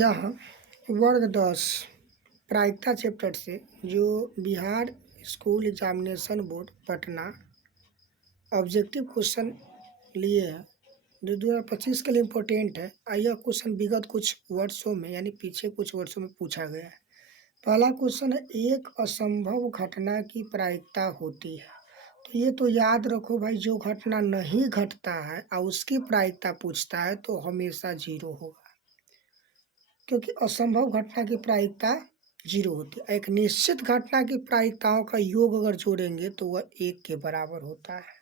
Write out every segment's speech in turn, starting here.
यहाँ वर्ग 10 प्रायिकता चैप्टर से जो Bihar school examination board Patna objective question लिए हैं जो 2025 के लिए इम्पोर्टेंट है। यह क्वेश्चन विगत कुछ वर्षों में यानी पीछे कुछ वर्षों में पूछा गया है। पहला क्वेश्चन है, एक असंभव घटना की प्रायिकता होती है। तो ये तो याद रखो भाई, जो घटना नहीं घटता है और उसकी प्रायिकता पूछता है तो हमेशा 0 होगा, क्योंकि असंभव घटना की प्रायिकता 0 होती है। एक निश्चित घटना की प्रायिकताओं का योग अगर जोड़ेंगे तो वह 1 के बराबर होता है।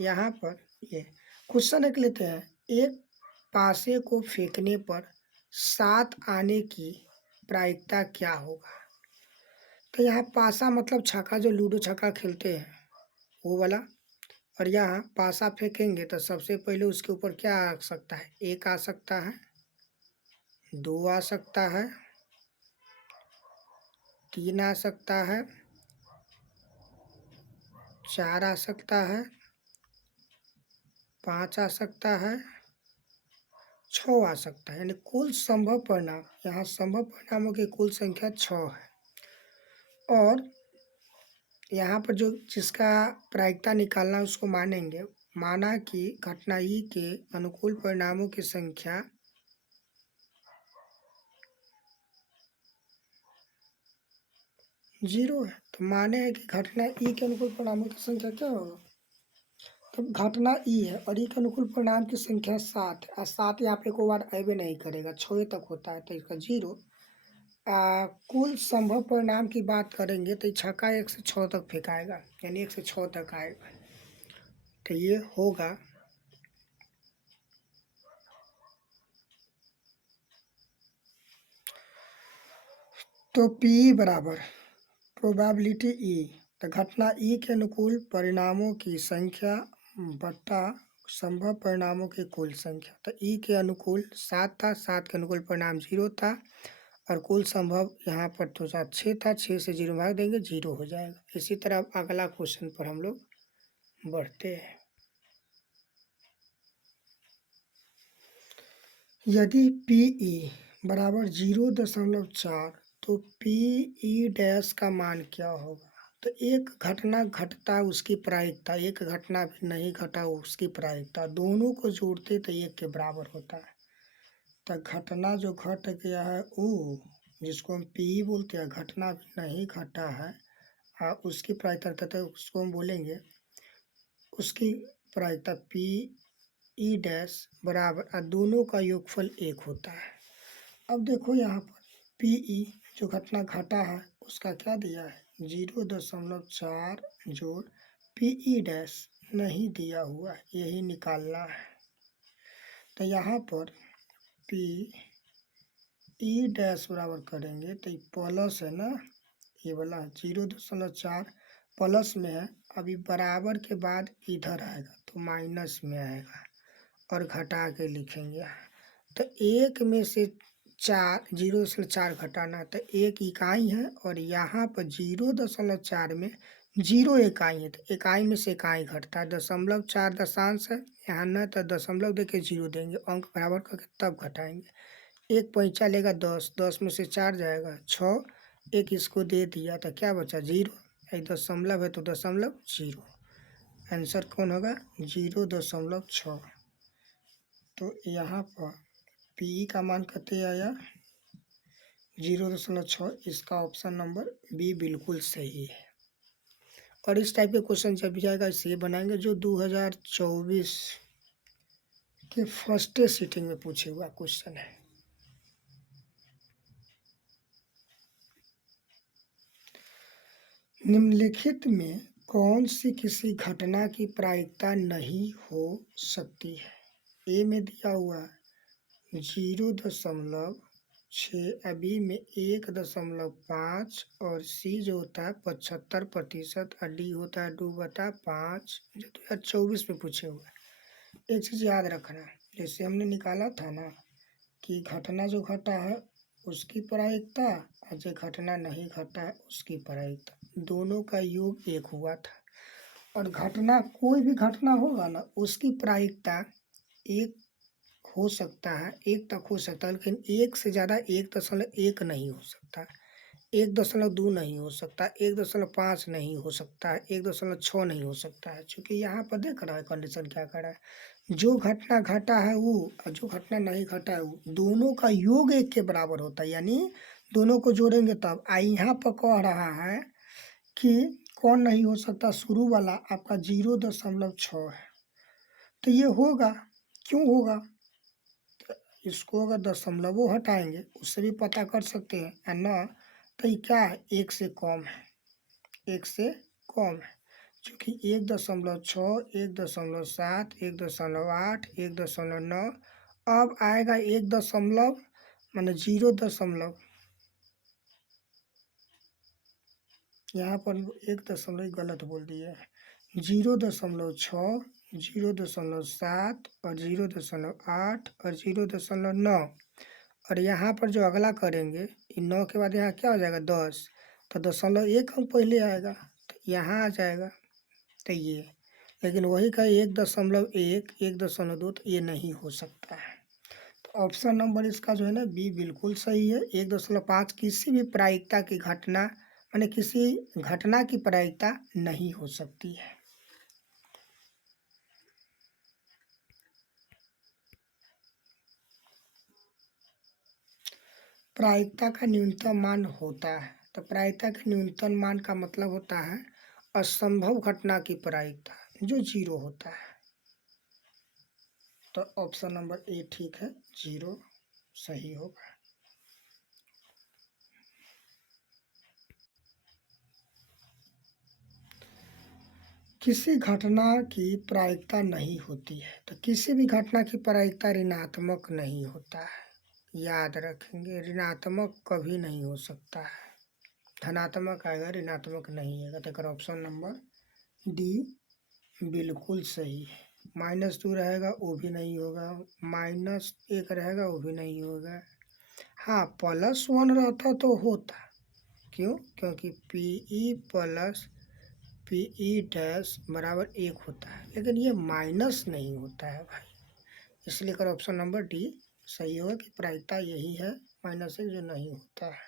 यहाँ पर ये क्वेश्चन एक लेते हैं, एक पासे को फेंकने पर 7 आने की प्रायिकता क्या होगा। तो यहाँ पासा मतलब छक्का, जो लूडो छक्का खेलते हैं वो वाला। और यहाँ पासा फेंकेंगे तो सबसे पहले उसके ऊपर क्या आ सकता है, 1 आ सकता है, 2 आ सकता है, 3 आ सकता है, 4 आ सकता है, 5 आ सकता है, 6 आ सकता है। यानी कुल संभव परिणाम, यहाँ संभव परिणामों की कुल संख्या 6 है। और यहाँ पर जो जिसका प्रायिकता निकालना है उसको मानेंगे। माना कि घटना ई के अनुकूल परिणामों की संख्या 0 है। तो माने है कि घटना ई के अनुकूल परिणामों की संख्या क्या होगा। तो घटना ई है और ई के अनुकूल परिणाम की संख्या 7 है। और 7 यहाँ पे को बार अबे नहीं करेगा, 6 तक होता है तो इसका 0। कुल संभव परिणाम की बात करेंगे तो छक्का 1 से 6 तक फेंकाएगा, यानी 1 से 6 तक आएगा। तो ये होगा तो पी बराबर प्रोबेबिलिटी ई, तो घटना ई के अनुकूल परिणामों की संख्या बटा संभव परिणामों की कुल संख्या। तो ई के अनुकूल 7 था, 7 के अनुकूल परिणाम 0 था, और कुल संभव यहाँ पर तो 6 था, 6 से 0 भाग देंगे 0 हो जाएगा। इसी तरह अगला क्वेश्चन पर हम लोग बढ़ते हैं। यदि पी ई बराबर 0.4 तो पी ई डैश का मान क्या होगा। तो एक घटना घटता उसकी प्रायिकता, एक घटना भी नहीं घटा उसकी प्रायिकता, दोनों को जोड़ते तो 1 के बराबर होता है। तो घटना जो घट गया है वो, जिसको हम पी ई बोलते हैं, घटना भी नहीं घटा है उसकी प्रायिकता, तो उसको हम बोलेंगे उसकी प्रायिकता पी ई डैश बराबर, और दोनों का योगफल 1 होता है। अब देखो यहाँ पर पी ई जो घटना घटा है उसका क्या दिया है, 0.4 जोड़ पी ई डैश नहीं दिया हुआ है, यही निकालना है। तो यहाँ पर पी ई डैश बराबर करेंगे तो ये प्लस है ना, ये वाला 0.4 प्लस में है, अभी बराबर के बाद इधर आएगा तो माइनस में आएगा और घटा के लिखेंगे। तो 1 में से 4, 0 से 4 घटाना, तो 1 इकाई है और यहाँ पर 0.4 में 0 इकाई है, तो इकाई में से इकाई घटता है। 0.4 दशांश है, यहाँ न तो दशमलव देके 0 देंगे, अंक बराबर करके तब घटाएंगे। 1 पैंचा लेगा 10, 10 में से 4 जाएगा 6, 1 इसको दे दिया तो क्या बचा 0, एक दशमलव है तो 0.0। आंसर कौन होगा 0.6। तो यहाँ पर पी का मान कितने आया 0.6, इसका ऑप्शन नंबर बी बिल्कुल सही है। और इस टाइप के क्वेश्चन जब भी आएगा इसे बनाएंगे, जो 2024 के फर्स्ट सीटिंग में पूछे हुआ क्वेश्चन है। निम्नलिखित में कौन सी किसी घटना की प्रायिकता नहीं हो सकती है। ए में दिया हुआ 0.6, अभी में 1.5, और सी जो होता है 75%, और डी होता है 2/5, जो 2024 में पूछे हुए हैं। एक चीज़ याद रखना, जैसे हमने निकाला था ना कि घटना जो घटा है उसकी प्रायिकता और जो घटना नहीं घटा है उसकी प्रायिकता, दोनों का योग 1 हुआ था। और घटना, कोई भी घटना होगा ना उसकी प्रायिकता 1 हो सकता है, 1 तक हो सकता है, लेकिन 1 से ज़्यादा 1.1 नहीं हो सकता, 1.2 नहीं हो सकता, 1.5 नहीं हो सकता है, 1.6 नहीं हो सकता है। चूँकि यहाँ पर देख रहा है कंडीशन क्या कह रहा है, जो घटना घटा है वो और जो घटना नहीं घटा है वो, दोनों का योग 1 के बराबर होता है, यानी दोनों को जोड़ेंगे तब। यहाँ पर कह रहा है कि कौन नहीं हो सकता, शुरू वाला आपका 0.6 है, तो ये होगा। क्यों होगा? इसको अगर दशमलव हटाएंगे उससे भी पता कर सकते हैं, है ना? तो ये क्या है, 1 से कम है, 1 से कम है, क्योंकि 1.6, 1.7, 1.8, 1.9, अब आएगा 1 दशमलव, माने 0 दशमलव, यहाँ पर 1 दशमलव गलत बोल दिए, 0.6, 0.7 और 0.8 और 0.9, और यहाँ पर जो अगला करेंगे, इन 9 के बाद यहाँ क्या हो जाएगा, 10, तो 0.1 हम पहले आएगा, तो यहाँ आ जाएगा, तो ये, लेकिन वही का 1.1, 1.2, तो ये नहीं हो सकता है। तो ऑप्शन नंबर इसका जो है ना बी बिल्कुल सही है। 1.5 किसी भी प्रायिकता की घटना, माने किसी घटना की प्रायिकता नहीं हो सकती है। प्रायिकता का न्यूनतम मान होता है, तो प्रायिकता के न्यूनतम मान का मतलब होता है असंभव घटना की प्रायिकता, जो 0 होता है। तो ऑप्शन नंबर ए ठीक है, 0 सही होगा। किसी घटना की प्रायिकता नहीं होती है, तो किसी भी घटना की प्रायिकता ऋणात्मक नहीं होता है, याद रखेंगे, ऋणात्मक कभी नहीं हो सकता है, धनात्मक आएगा, ऋणात्मक नहीं आएगा। तो ऑप्शन नंबर डी बिल्कुल सही है। -2 रहेगा वो भी नहीं होगा, -1 रहेगा वो भी नहीं होगा। हाँ, +1 रहता तो होता, क्यों? क्योंकि पी प्लस पी डैश बराबर 1 होता है, लेकिन ये माइनस नहीं होता है भाई, इसलिए कर ऑप्शन नंबर डी सही होगा कि प्रायिकता यही है -1 जो नहीं होता है।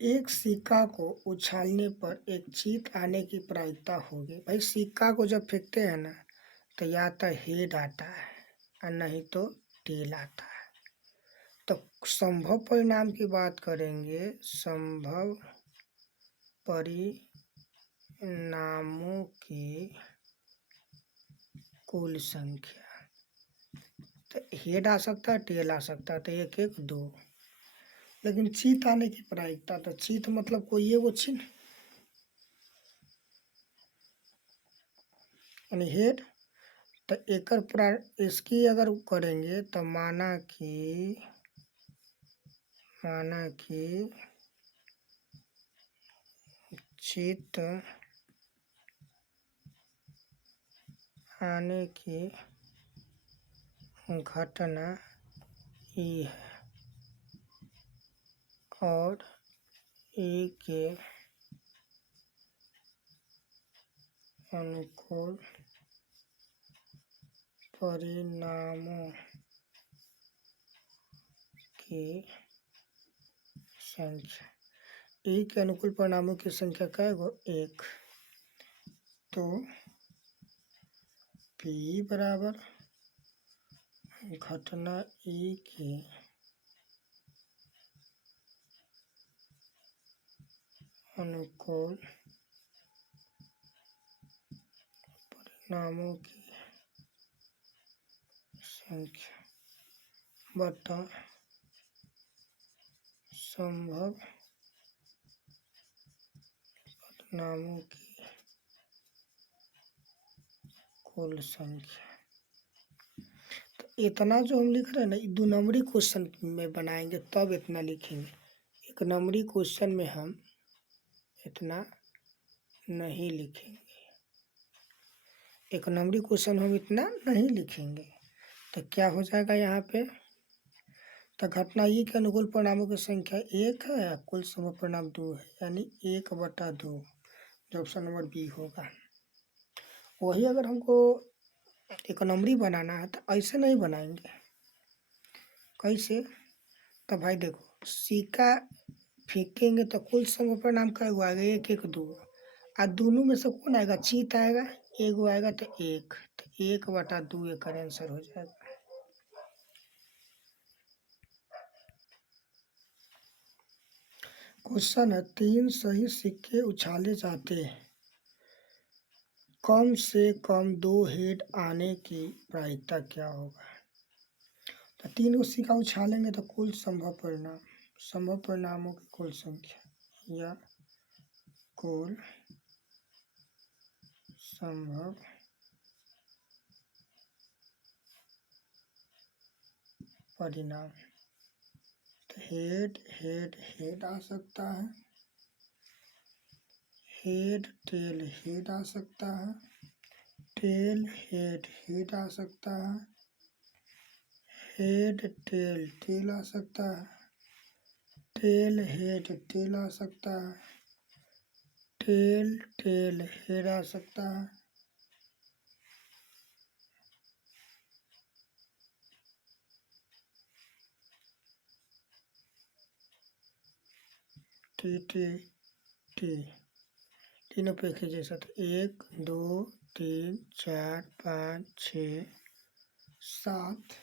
एक सिक्का को उछालने पर एक चीत आने की प्रायिकता होगी। भाई सिक्का को जब फेंकते हैं ना, तो या तो हेड आता है और नहीं तो टेल आता है। तो संभव परिणाम की बात करेंगे, संभव परिणामों की कुल संख्या, तो हेड आ सकता है, टेल आ सकता है, तो 1 1 2, लेकिन चीत आने की प्रायिकता, तो चीत मतलब कोई एगो चिन्ह, यानी हेड, तो इसकी अगर करेंगे तो माना कि चित आने की घटना ई है और ई के अनुकूल परिणामों की संख्या, ई के अनुकूल परिणामों की संख्या क्या है, वो 1, तो पी बराबर घटना ई के अनुकूल परिणामों की संख्या बटा संभव परिणामों की कुल संख्या। तो इतना जो हम लिख रहे हैं ना, 2 नंबरी क्वेश्चन में बनाएंगे तब इतना लिखेंगे, 1 नंबरी क्वेश्चन में हम इतना नहीं लिखेंगे, 1 नंबरी क्वेश्चन हम इतना नहीं लिखेंगे। तो क्या हो जाएगा यहाँ पे, तो घटना ई के अनुकूल परिणामों की संख्या 1 है, कुल संभव परिणाम 2 है, यानी 1/2, जो ऑप्शन नंबर बी होगा। वही अगर हमको एक नंबरी बनाना है तो ऐसे नहीं बनाएंगे। कैसे? तो भाई देखो, सिक्का फेंकेंगे तो कुल सम परिणाम क्या हुआ आएगा? एक एक दो। और दोनों में से कौन आएगा? चीत आएगा। एगो आएगा तो एक, तो 1/2 एक आंसर हो जाएगा। क्वेश्चन है, 3 सही सिक्के उछाले जाते हैं, कम से कम 2 हेड आने की प्रायिकता क्या होगा? तो 3 को सिक्का उछालेंगे तो कुल संभव परिणामों की कुल संख्या या कुल संभव परिणाम। तो हेड हेड हेड आ सकता है, हेड टेल हेड आ सकता है, टेल हेड हेड आ सकता है, हेड टेल टेल आ सकता है, टेल हेड टेल आ सकता है, टेल टेल हेड आ सकता है, टी टी टी तीनों पे एक ही जैसा। तो 1 2 3 4 5 6 7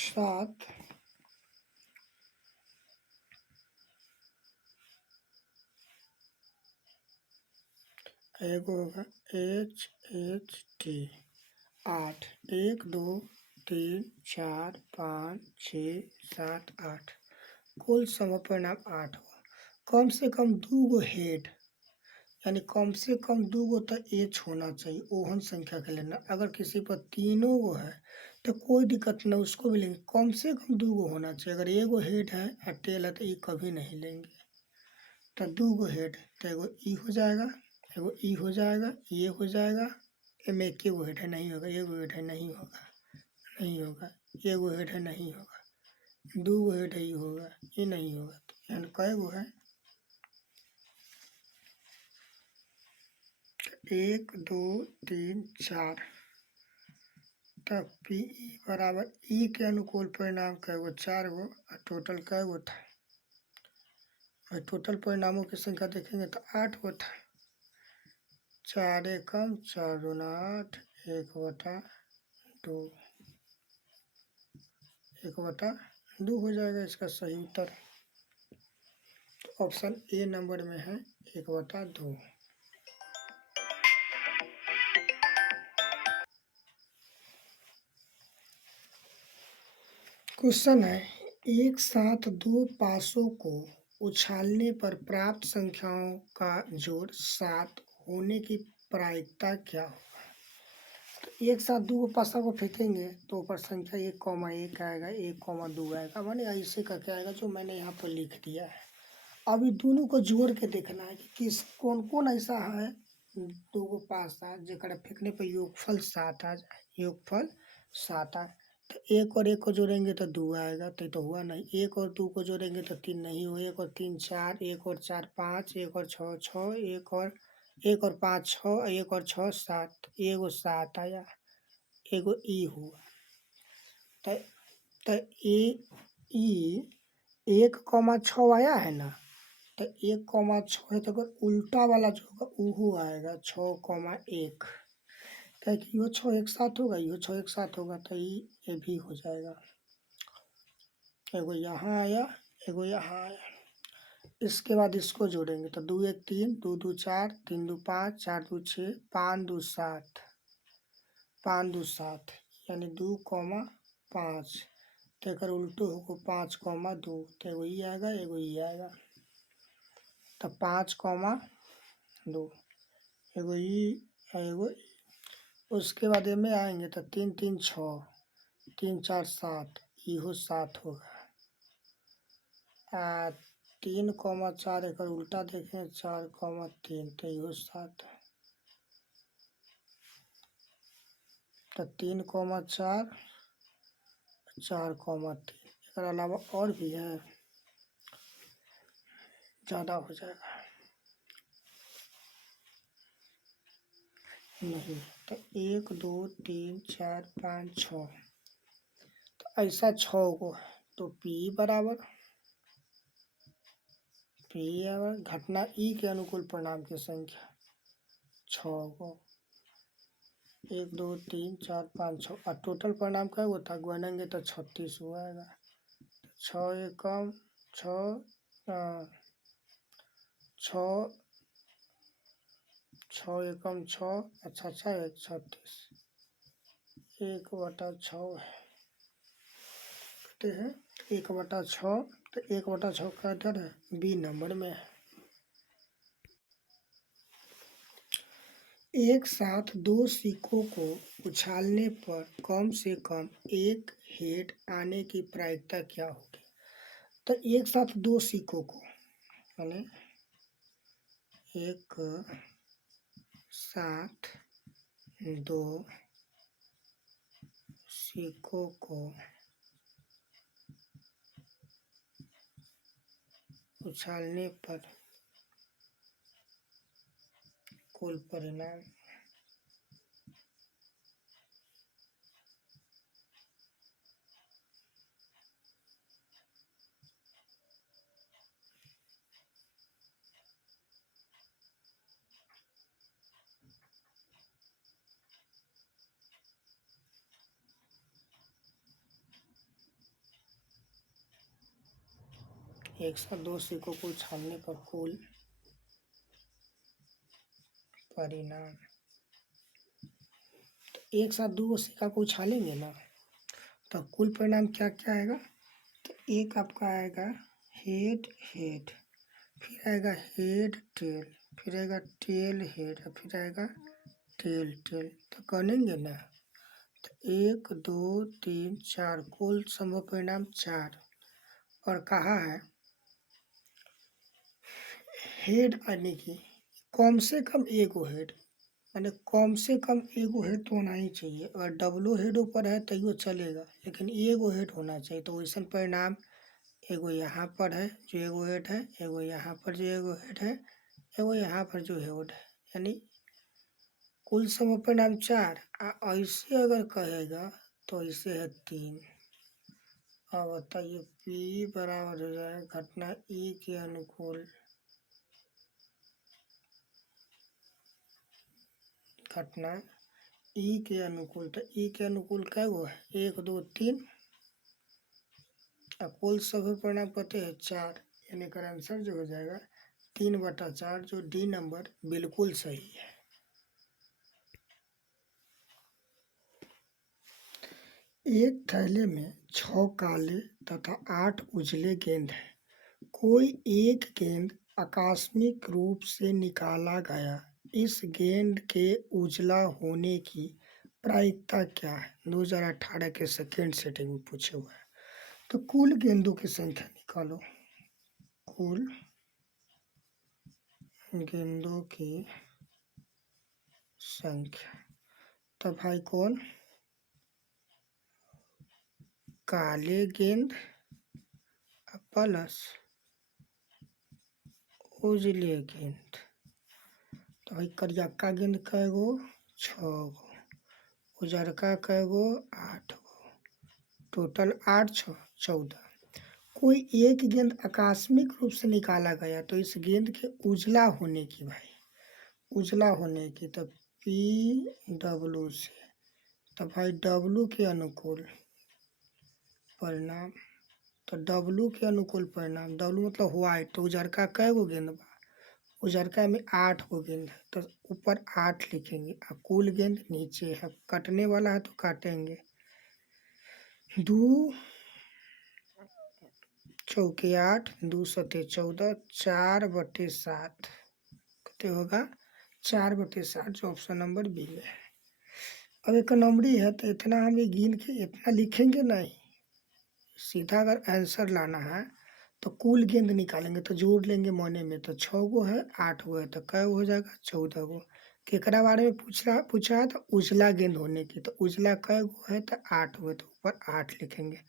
7 एगो होगा एच एच टी 8 1 2 3 4 5 6 7 8 कुल समय परिणाम 8 हुआ। कम से कम 2 गो हेड, यानी कम से कम 2 गो तो एच होना चाहिए ओहन संख्या के लेना। अगर किसी पर तीनों गो है तो कोई दिक्कत नहीं, उसको भी लेंगे। कम से कम 2 गो होना चाहिए। अगर एगो हेड है और टेल है तो ये कभी नहीं लेंगे। तो 2 गो हेड, तो एगो ई हो जाएगा, एगो ई हो जाएगा, ये हो जाएगा। एम एक गो हेड है, नहीं होगा। एगो हेड है, नहीं होगा, नहीं होगा। एगो हेड है, नहीं होगा। 2 गो हेड है, ये होगा, ये नहीं होगा। तो यानी कै गो है? 1 2 3 4। तब पी ई बराबर ई के अनुकूल परिणाम कै गो? 4 गो। और टोटल कै गो था? और टोटल परिणामों की संख्या देखेंगे तो 8 गो था। 4 एकम 4 दूना 8, 1/2, 1/2 हो जाएगा इसका सही उत्तर। तो ऑप्शन ए नंबर में है 1/2। क्वेश्चन है, एक साथ 2 पासों को उछालने पर प्राप्त संख्याओं का जोड़ 7 होने की प्रायिकता क्या होगा? तो एक साथ 2 पासा को फेंकेंगे तो ऊपर संख्या 1,1 आएगा, 1,2 आएगा, माने ऐसे का क्या आएगा जो मैंने यहाँ पर लिख दिया है। अभी दोनों को जोड़ के देखना है कि किस कौन कौन ऐसा है 2 गो पासा जेकरा फेंकने पर योगफल 7 आ जाए, योगफल 7 आए। तो 1 और 1 को जोड़ेंगे तो 2 आएगा, तो हुआ नहीं। 1 और 2 को जोड़ेंगे तो 3 नहीं हुआ। 1 और 3 4, 1 और 4 5, 1 और 6 6, 1 और 5 6, 1 और 6 7, एगो 7 आया, एगो ई हुआ। तो तो ई 1,6 आया है ना। तो 1,6 है, तो अगर उल्टा वाला जो होगा वो आएगा 6,1। क्या कि यो 6 एक साथ होगा, यो 6 एक साथ होगा, तो ये भी हो जाएगा। एगो यहाँ आया, एगो यहाँ आया। इसके बाद इसको जोड़ेंगे तो 2 1 3, 2 2 4, 3 2 5, 4 2 6, 5 2 7, 5 2 7, यानी 2,5। तो एक उल्टो होगा 5,2। तो एगो ई आएगा, एगो ई आएगा। तो 5,2, एगो ई, एगो ई। उसके बाद में आएंगे तो 3 3 6, 3 4 7, इहो 7 होगा। 3,4 एक उल्टा देखें 4,3, तो इहो 7। तो 3,4, 4,3। एक अलावा और भी है, ज़्यादा हो जाएगा। नहीं। तो 1 2 3 4 5 6, तो ऐसा 6 को है। तो पी घटना ई के अनुकूल परिणाम की संख्या 6 को, 1 2 3 4 5 6, और टोटल परिणाम क्या होता है, गुनेंगे तो 36 हुआ आएगा। 6 एकम 6 6 6 एकम 6, अच्छा 36, 1/6 है, कहते हैं 1/6। तो 1/6 का इधर है, बी नंबर में है। एक साथ दो सिक्कों को उछालने पर कम से कम एक हेड आने की प्रायिकता क्या होगी। तो एक साथ दो सिक्कों को, यानी एक साथ दो सिक्कों को उछालने पर कुल परिणाम एक साथ दो सिक्कों को उछालने पर कुल परिणाम, तो एक साथ दो सिक्का को उछालेंगे ना, तो कुल परिणाम क्या क्या आएगा। तो एक आपका आएगा हेड हेड, फिर आएगा हेड टेल, फिर आएगा टेल हेड, और फिर आएगा टेल टेल। तो करेंगे ना, तो 1 2 3 4, कुल संभव परिणाम 4, और कहा है हेड आने की कम से कम एगो हेड, यानी कम से कम एगो हेड तो होना ही चाहिए। अगर डबलो हेड ऊपर है तो वो चलेगा, लेकिन एगो हेड होना चाहिए। तो वैसा परिणाम एगो यहाँ पर है जो एगो हेड है, एगो यहाँ पर जो एगो हेड है, एगो यहाँ पर जो हेड है, यानी कुल समय परिणाम 4। ऐसे अगर कहेगा तो ऐसे है 3। अब बताइए P बराबर हो जाएगा घटना ई के अनुकूल, घटना ई के अनुकूल। तो ई के अनुकूल क्या हुआ है, 1 2 3, और कुल सभी परिणाम कहते हैं 4, यानी का आंसर जो हो जाएगा 3/4, जो डी नंबर बिल्कुल सही है। एक थैले में 6 काले तथा 8 उजले गेंद हैं। कोई एक गेंद आकस्मिक रूप से निकाला गया, इस गेंद के उजला होने की प्रायिकता क्या है। 2018 के सेकेंड सेटिंग में पूछे हुए हैं। तो कुल गेंदों की संख्या निकालो, कुल गेंदों की संख्या। तो भाई कौन, काले गेंद प्लस उजले गेंद। तो भाई करियक्का गेंद कैगो, 6 गो, उजरका कैगो, 8 गो, टोटल 8 6 14। कोई एक गेंद आकस्मिक रूप से निकाला गया, तो इस गेंद के उजला होने की, भाई उजला होने की, तो PW से, तो भाई W के अनुकूल परिणाम। तो W के अनुकूल परिणाम, W मतलब व्हाइट, तो उजरका कै गो गेंद बा, उजरका में 8 गो गेंद है, तो ऊपर 8 लिखेंगे, और कुल गेंद नीचे है, कटने वाला है तो काटेंगे। 2 चौके 8, 2 सते 14, 4/7 कितने होगा, 4/7, जो ऑप्शन नंबर बी में है। अब एक नंबरी है तो इतना हम ये गिन के इतना लिखेंगे नहीं, सीधा अगर आंसर लाना है तो कुल गेंद निकालेंगे, तो जोड़ लेंगे मोने में। तो 6 गो है, 8 गो है, तो कै गो हो जाएगा, 14 गो। केकरा बारे में पूछा है, तो उजला गेंद होने की, तो उजला कै गो है, तो 8 गो है, तो ऊपर 8 लिखेंगे,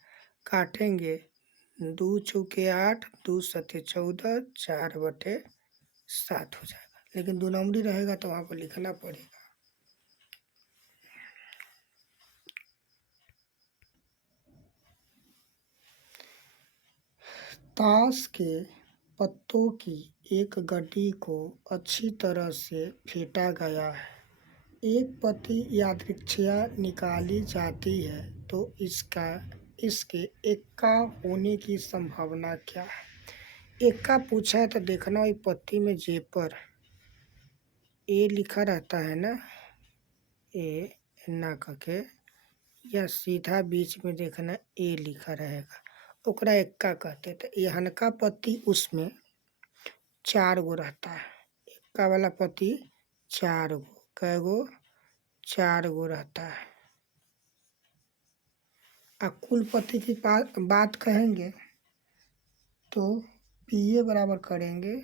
काटेंगे। 2 चौके 8, 2 सते 14, 4/7 हो जाएगा। लेकिन 2 नंबरी रहेगा तो वहाँ पर लिखना पड़ेगा। ताश के पत्तों की एक गड्डी को अच्छी तरह से फेंटा गया है। एक पत्ती यादृच्छिया निकाली जाती है तो इसके एक्का होने की संभावना क्या है। एक्का पूछा है तो देखना वही पत्ती में जे पर ए लिखा रहता है ना, ए ना करके या सीधा बीच में देखना ए लिखा रहेगा, ओकरा एक्का कहते। तो एहनका पत्ती उसमें 4 गो रहता है। एक्का वाला पत्ती 4 गो, कै गो, 4 गो रहता है। अब कुल पत्ती की बात कहेंगे तो पीए बराबर करेंगे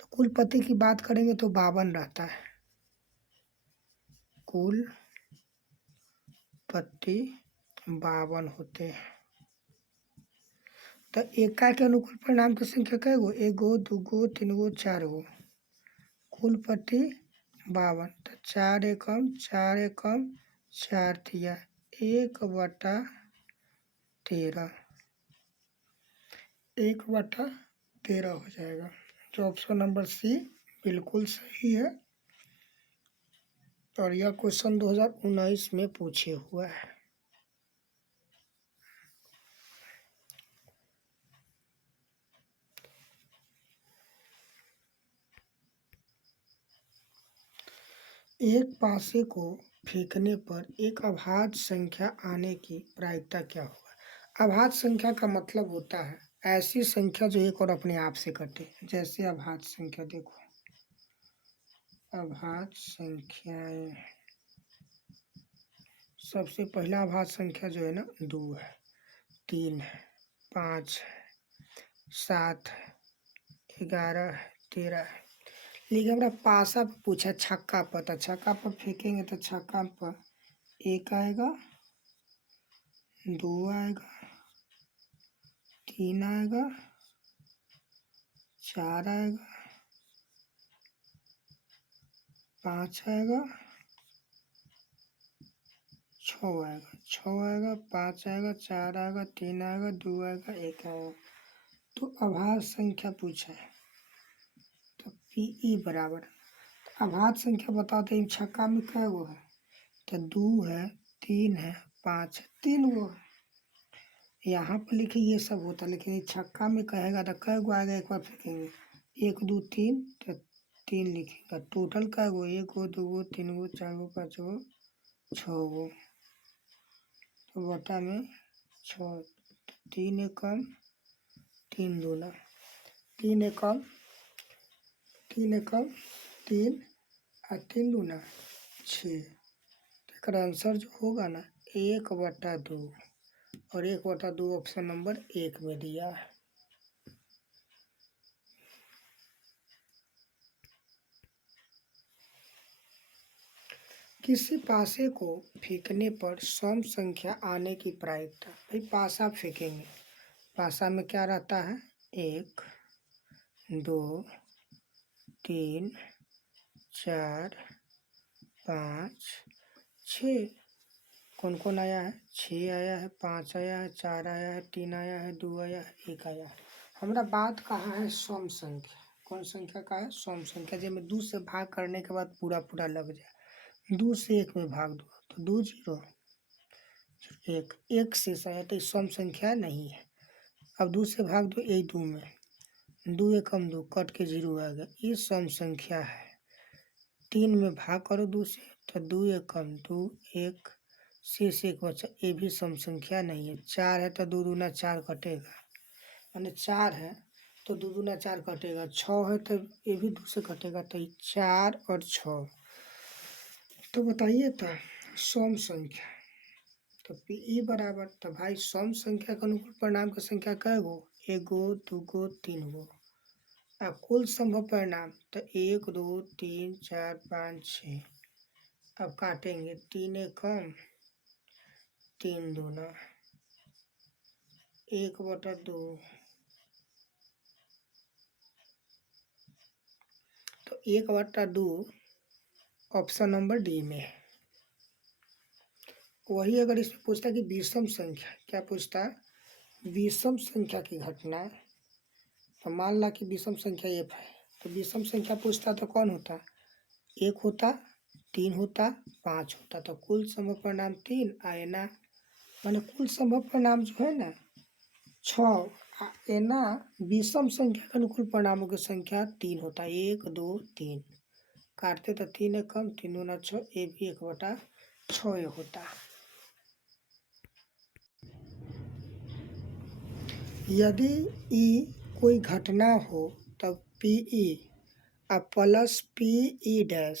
तो कुल पत्ती की बात करेंगे तो 52 रहता है। कुल पत्ती 52 होते हैं। तो एक्का के अनुकूल परिणाम की संख्या कै गो, 1 गो, 2 गो, 3 गो, 4 गो। कुल पत्ती 52, तो 4 एकम 4 एकम 4 थिया 1/13, 1/13 हो जाएगा। तो ऑप्शन नंबर सी बिल्कुल सही है और यह क्वेश्चन 2019 में पूछे हुआ है। एक पासे को फेंकने पर एक अभाज्य संख्या आने की प्रायिकता क्या होगा। अभाज्य संख्या का मतलब होता है ऐसी संख्या जो एक और अपने आप से कटे। जैसे अभाज्य संख्या देखो, अभाज्य संख्याएं, सबसे पहला अभाज्य संख्या जो है ना 2 है, 3 है, 5 है, 7 है, 11 है, 13 है। लेकिन हमारा पासा पर पूछा छक्का पर, तो छक्का पर फेंकेंगे तो छक्का पर 1 आएगा, 2 आएगा, 3 आएगा, 4 आएगा, 5 आएगा, 6 आएगा, 6 आएगा, 5 आएगा, 4 आएगा, 3 आएगा, 2 आएगा, 1 आएगा। तो अभाज्य संख्या पूछा है तो पीई बराबर, तो अभाज्य संख्या बताते हैं छक्का में कै गो है, तो 2 है, 3 है, 5 है, 3 गो है। यहाँ पर लिखे ये सब होता, लेकिन छक्का में कहेगा तो कै गो आएगा, एक बार फेंकेंगे 1 2 3 तो 3 लिखेगा। टोटल कै गो, 1 गो, 2 गो, 3 गो, 4 गो, 5 गो, 6 गो, तो बटा में 6, 3 एकम 3 दूना, 3 एकम 3 एकम 3 और 3 दूना 6। तो आंसर जो होगा ना 1/2 और 1/2 ऑप्शन नंबर 1 में दिया है। किसी पासे को फेंकने पर सम संख्या आने की प्रायिकता। भाई पासा फेंकेंगे, पासा में क्या रहता है 1 2 3 4 5 6। कौन कौन आया है, 6 आया है, 5 आया है, 4 आया है, 3 आया है, 2 आया है, 1 आया है। हमारा बात कहाँ है सम संख्या, कौन संख्या का है सम संख्या। जब में 2 से भाग करने के बाद पूरा पूरा लग जाए, 2 से 1 में भाग दो तो 2 0 1, 1 से आया तो सम संख्या नहीं है। अब 2 से भाग दो 1 2 में, 2 एकम 2 कट के 0 आ गया, ये सम संख्या है। 3 में भाग करो 2 से तो 2 एकम 2 1 शेष 1 बचा, ये भी सम संख्या नहीं है। 4 है तो 2 दूना 4 कटेगा, माने 4 है तो 2 दूना 4 कटेगा। 6 है तो ये भी 2 से कटेगा, तो 4 और 6। तो बताइए तो सम संख्या, तो पी बराबर, तो भाई सम संख्या का अनुकूल परिणाम की संख्या कै गो, 1 गो, 2 गो, 3 गो। अब कुल संभव परिणाम तो 1 2 3 4 5 6। अब काटेंगे 3 एकम 3 दूना 1/2, तो 1/2 ऑप्शन नंबर डी में है। वही अगर इसमें पूछता कि विषम संख्या, क्या पूछता, विषम संख्या की घटना तो मान ला कि विषम संख्या f है, तो विषम संख्या पूछता तो कौन होता, 1 होता, 3 होता, 5 होता, तो कुल संभव परिणाम 3 आए ना। माने कुल संभव परिणाम जो है ना 6 है ना, विषम संख्या के अनुकूल परिणामों की संख्या 3 होता है, 1 2 3 काटते तो 3 है कम, 3 दूना 6, ये भी 1/6 होता। यदि ई कोई घटना हो तब PE plus PE dash,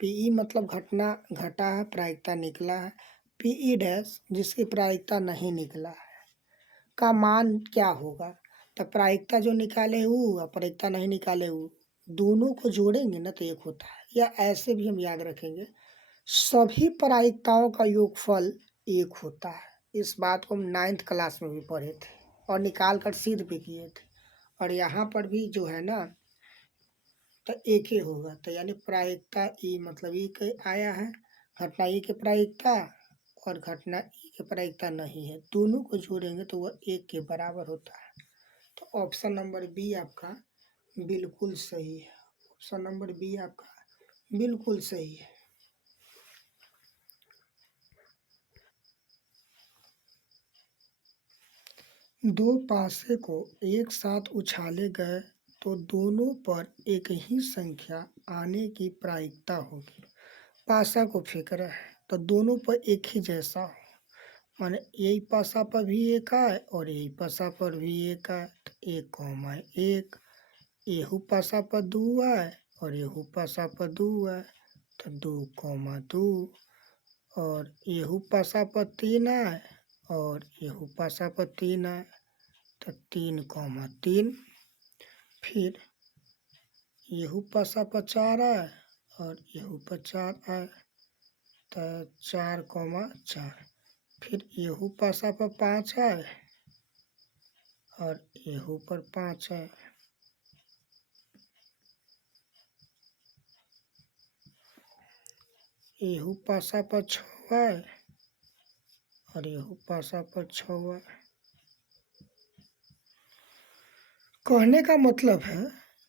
PE मतलब घटना घटा है, प्रायिकता निकला है, पीई डैश जिसकी प्रायिकता नहीं निकला है का मान क्या होगा। तो प्रायिकता जो निकाले वो और प्रायिकता नहीं निकाले वो, दोनों को जोड़ेंगे ना तो एक होता है। या ऐसे भी हम याद रखेंगे, सभी प्रायिकताओं का योगफल एक होता है। इस बात को हम 9th क्लास में भी पढ़े थे और निकाल कर सिद्ध भी किए थे। और यहाँ पर भी जो है ना तो एक ही होगा। तो यानी प्रायिकता ई मतलब ई के आया है, घटना ई के प्रायिकता और घटना ई के प्रायिकता नहीं है, दोनों को जोड़ेंगे तो वह एक के बराबर होता है। तो ऑप्शन नंबर बी आपका बिल्कुल सही है। ऑप्शन नंबर बी आपका बिल्कुल सही है। दो पासे को एक साथ उछाले गए तो दोनों पर एक ही संख्या आने की प्रायिकता होगी। पासा को फेंक रहे हैं तो दोनों पर एक ही जैसा हो, माने यही पासा पर भी एक आए और यही पासा पर भी एक आए तो 1,1, एहू पासा पर 2 आए और एहू पासा पर 2 आए तो 2,2, और एहू पासा पर 3 आए और एहू पासा पर 3 आए तो 3,3। फिर एहू पासा पर 4 आए और एहू पर 4 आए तो 4,4। फिर एहू पासा पर 5 आए और एहू पर 5 आए, एहू पासा पर 6 आए और एहू पासा पर 6 आए। कहने का मतलब है,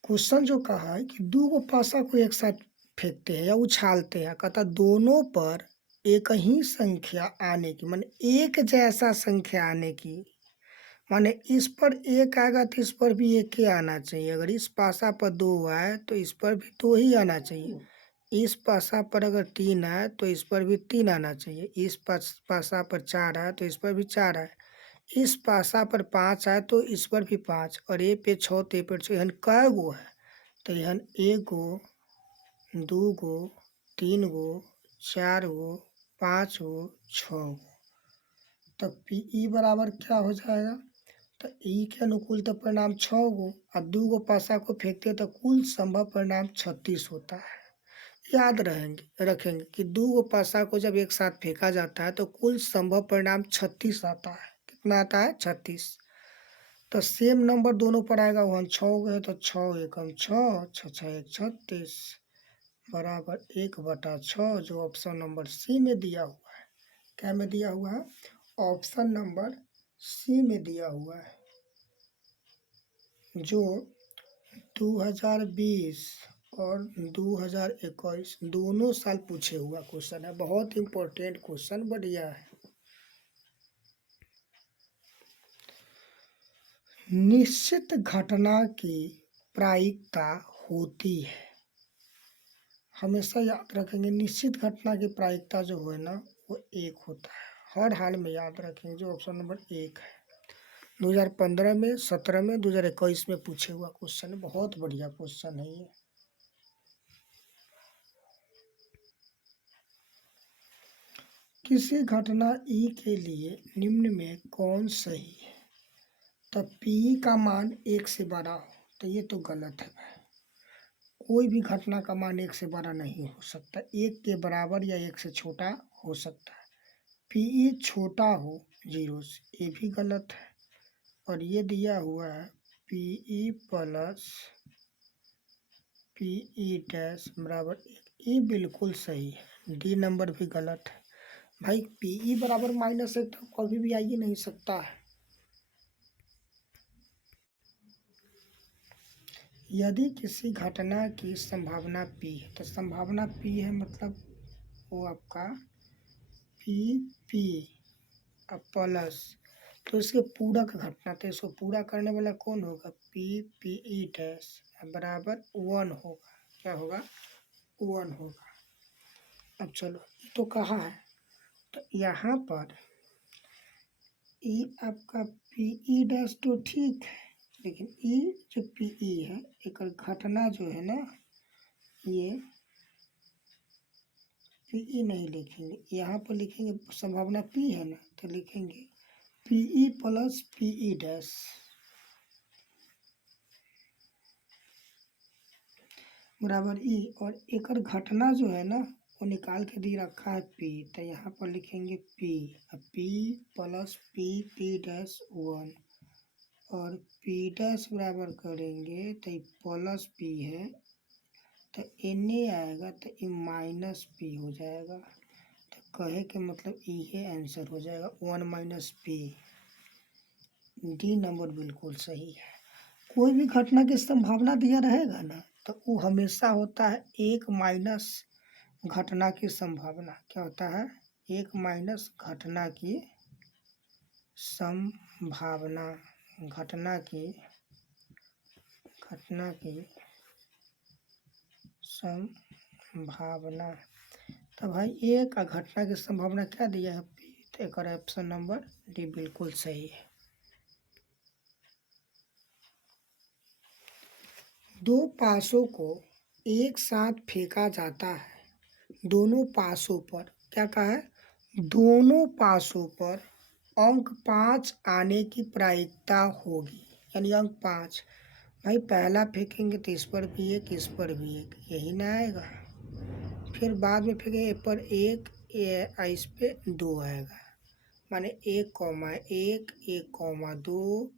क्वेश्चन जो कहा है कि दो गो पासा को एक साथ फेंकते हैं या उछालते हैं, कहता दोनों पर एक ही संख्या आने की, माने एक जैसा संख्या आने की, माने इस पर एक आएगा तो इस पर भी एक ही आना चाहिए। अगर इस पासा पर 2 आए तो इस पर भी 2 ही आना चाहिए। इस पासा पर अगर 3 आए तो इस पर भी 3 आना चाहिए। इस पासा पर 4 आए तो इस पर भी 4 आए। इस पासा पर 5 आए तो इस पर भी 5, और ए पे 6 तो ए पे 6, यहाँ कै गो है तो यहाँ 1 गो, 2 गो, 3 गो, 4 गो, 5 गो, 6 गो। तब पी बराबर क्या हो जाएगा, तो ई के अनुकूल तो परिणाम 6 गो और 2 गो पासा को फेंकते तो कुल संभव परिणाम 36 होता है। याद रखेंगे कि 2 गो पासा को जब एक साथ फेंका जाता है तो कुल संभव परिणाम 36 आता है। कितना आता है, 36। तो सेम नंबर दोनों पर आएगा, वहाँ 6 गए तो 6 एकम 6, 6 6 1 36 बराबर 1/6, जो ऑप्शन नंबर सी में दिया हुआ है। क्या में दिया हुआ है, ऑप्शन नंबर सी में दिया हुआ है, जो 2020 और 2021 दोनों साल पूछे हुआ क्वेश्चन है। बहुत इम्पोर्टेंट क्वेश्चन, बढ़िया है। निश्चित घटना की प्रायिकता होती है, हमेशा याद रखेंगे निश्चित घटना की प्रायिकता जो है ना वो 1 होता है, हर हाल में याद रखेंगे, जो ऑप्शन नंबर 1 है। 2015 में, 17 में, 2021 में पूछे हुआ क्वेश्चन है, बहुत बढ़िया क्वेश्चन है ये। किसी घटना ई के लिए निम्न में कौन सही है, तब पी का मान 1 से बड़ा हो, तो ये तो गलत है। कोई भी घटना का मान 1 से बड़ा नहीं हो सकता, 1 के बराबर या 1 से छोटा हो सकता है। पी छोटा हो 0 से, ये भी गलत है। और ये दिया हुआ है पी प्लस पी डैश बराबर 1, ये बिल्कुल सही है। डी नंबर भी गलत है भाई, पी बराबर -1 तो कभी भी आ ही नहीं सकता है। यदि किसी घटना की संभावना P है, तो संभावना P है मतलब वो आपका P अब प्लस, तो इसके पूरक घटना, तो इसको पूरा करने वाला कौन होगा, P डैश बराबर 1 होगा। क्या होगा, 1 होगा। अब चलो, ये तो कहा है, तो यहाँ पर ई आपका P डैश तो ठीक है, लेकिन ई जो P है एक घटना जो है ना, ये P नहीं लिखेंगे, यहाँ पर लिखेंगे संभावना P है ना, तो लिखेंगे P प्लस P डैश बराबर ई, और एक घटना जो है ना वो निकाल के दी रखा है P, तो यहाँ पर लिखेंगे P प्लस P डैश 1, और P डैश बराबर करेंगे तो ये प्लस P है, तो एन आएगा तो ये माइनस P हो जाएगा। तो कहे के मतलब ये आंसर हो जाएगा 1 माइनस P। डी नंबर बिल्कुल सही है। कोई भी घटना की संभावना दिया रहेगा ना, तो वो हमेशा होता है 1 माइनस घटना की संभावना। क्या होता है, 1 माइनस घटना की संभावना, घटना की संभावना। तो भाई एक घटना की संभावना क्या दिया है, तो एक ऑप्शन नंबर डी बिल्कुल सही है। दो पासों को एक साथ फेंका जाता है, दोनों पासों पर, क्या कहा है, दोनों पासों पर अंक 5 आने की प्रायिकता होगी, यानी अंक 5। भाई पहला फेंकेंगे तो इस पर भी एक, इस पर भी एक, यही ना आएगा। फिर बाद में फेंकेंगे पर एक, इस पे 2 आएगा, माने 1,1, 1,2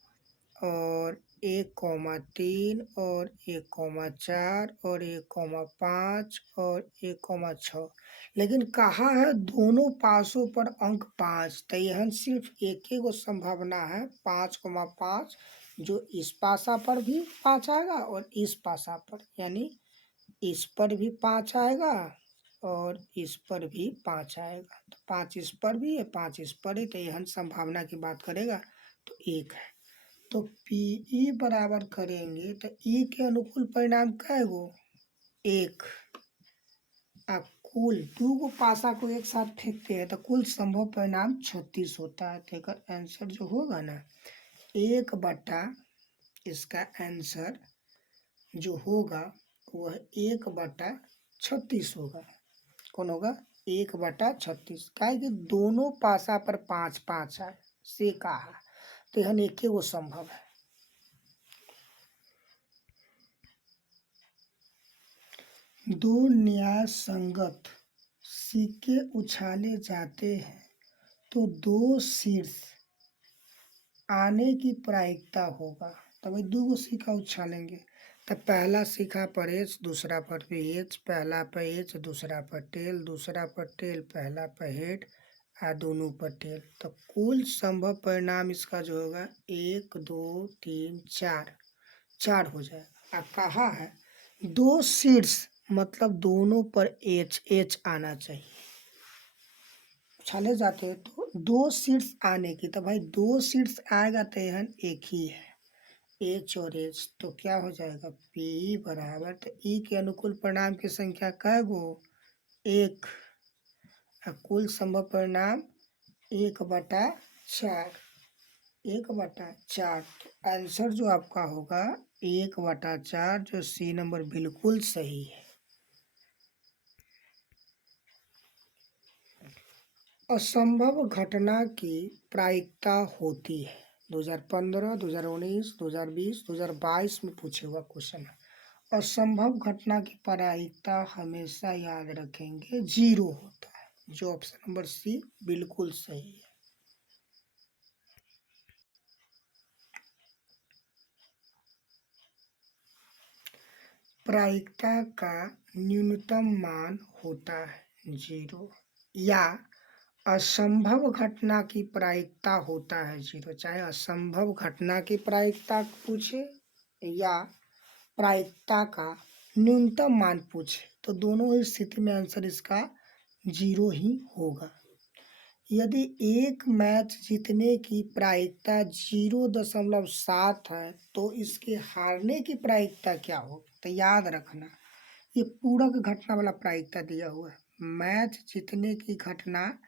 और 1,3 और 1,4 और 1,5 और 1,6। लेकिन कहा है दोनों पासों पर अंक 5, तो यह सिर्फ एक ही को संभावना है 5,5, जो इस पासा पर भी 5 आएगा और इस पासा पर, यानी इस पर भी 5 आएगा और इस पर भी 5 आएगा। तो 5 इस पर भी है, 5 इस पर ही, तो यह संभावना की बात करेगा तो 1 है। तो P बराबर करेंगे तो E के अनुकूल परिणाम क्या है, वो 1। कुल 2 को पासा को एक साथ फेंकते हैं तो कुल संभव परिणाम 36 होता है। तो इसका आंसर जो होगा ना, 1/, इसका आंसर जो होगा वह 1/36 होगा। कौन होगा, 1/36। क्या कि दोनों पासा पर 5-5 है से कहा, तो यह एक ही वो संभव है। दो न्याय संगत सिक्के उछाले जाते हैं तो दो शीर्ष आने की प्रायिकता होगा। तो भाई 2 सिक्का उछालेंगे तो पहला सिक्का पर एच, दूसरा पर भी एच, पहला पर एच, दूसरा पर टेल, दूसरा पर टेल, पहला पर हेड और दोनों पर टेल। तो कुल संभव परिणाम इसका जो होगा 1, 2, 3, 4 हो जाएगा। अब कहा है 2 शीर्ष मतलब दोनों पर एच आना चाहिए। उछाले जाते हैं तो 2 शीर्ष आने की, तो भाई 2 शीर्ष आएगा तो यह एक ही है, एच और एच, तो क्या हो जाएगा P बराबर, तो ई के अनुकूल परिणाम की संख्या क्या गो, 1। कुल संभव परिणाम 1/4, 1/4। तो आंसर जो आपका होगा 1/4, जो सी नंबर बिल्कुल सही है। असंभव घटना की प्रायिकता होती है। 2015, 2019, 2020, 2022 में पूछे हुआ क्वेश्चन है। असंभव घटना की प्रायिकता हमेशा याद रखेंगे 0 होता है, जो ऑप्शन नंबर सी बिल्कुल सही है। प्रायिकता का न्यूनतम मान होता है 0, या असंभव घटना की प्रायिकता होता है 0। चाहे असंभव घटना की प्रायिकता पूछे या प्रायिकता का न्यूनतम मान पूछे तो दोनों ही स्थिति में आंसर इसका 0 ही होगा। यदि एक मैच जीतने की प्रायिकता 0.7 है तो इसके हारने की प्रायिकता क्या होगी? तो याद रखना ये पूरक घटना वाला प्रायिकता दिया हुआ है। मैच जीतने की घटना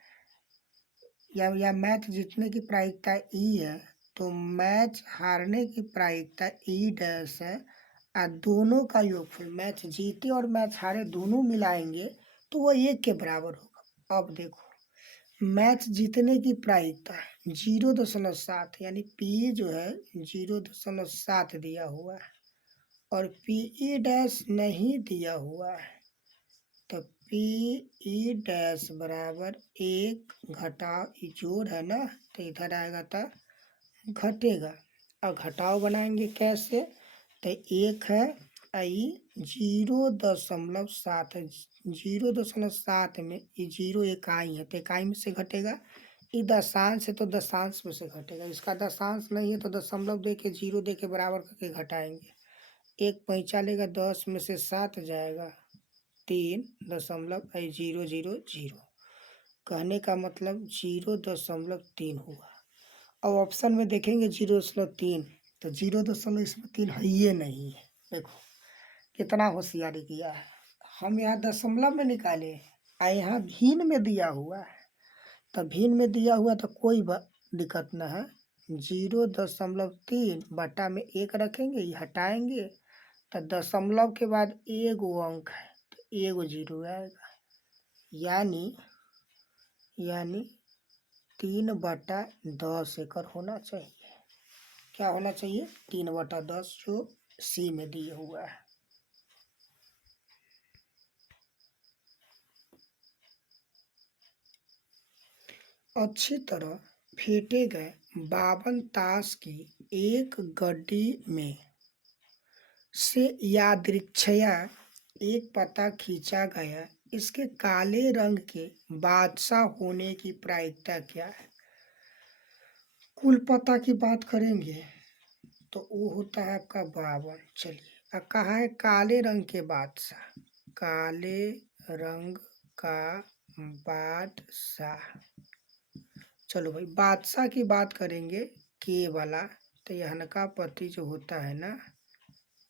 या मैच जीतने की प्रायिकता ई है तो मैच हारने की प्रायिकता ई डैश है और दोनों का योगफल मैच जीते और मैच हारे दोनों मिलाएंगे तो वह 1 के बराबर होगा। अब देखो मैच जीतने की प्रायिकता 0.7 यानी पी जो है 0.7 दिया हुआ है और पी ई डैश नहीं दिया हुआ है तो पी ई डैश बराबर 1 घटाव जोड़ है ना तो इधर आएगा तो घटेगा और घटाव बनाएंगे कैसे तो 1 है आई 0.7 है 0.7 में ये 0 इकाई है तो इकाई में से घटेगा ये दशांश है तो दशांश में से घटेगा। इसका दशांश नहीं है तो दशमलव दे के 0 दे के बराबर करके घटाएंगे। 1 पैंचा लेगा 10 में से 7 जाएगा 3.000। कहने का मतलब 0.3 हुआ। अब ऑप्शन में देखेंगे 0.3 तो 0.3 है ये नहीं है। देखो कितना होशियारी किया है। हम यहाँ दशमलव में निकाले और यहाँ भिन्न में दिया हुआ है तो भिन्न में दिया हुआ तो कोई दिक्कत न है। 0.3 बटा में 1 रखेंगे ये हटाएंगे तो दशमलव के बाद एगो अंक है तो एगो 0 आएगा यानी 3/10 एकर होना चाहिए। क्या होना चाहिए 3/10 जो सी में दिया हुआ है। अच्छी तरह फेंटे गए 52 ताश की एक गड्डी में से यादृच्छया एक पता खींचा गया। इसके काले रंग के बादशाह होने की प्रायिकता क्या है? कुल पता की बात करेंगे तो वो होता है आपका 52। चलिए अब कहा है काले रंग के बादशाह, काले रंग का बादशाह। चलो भाई बादशाह की बात करेंगे के वाला तो यहनका पति जो होता है ना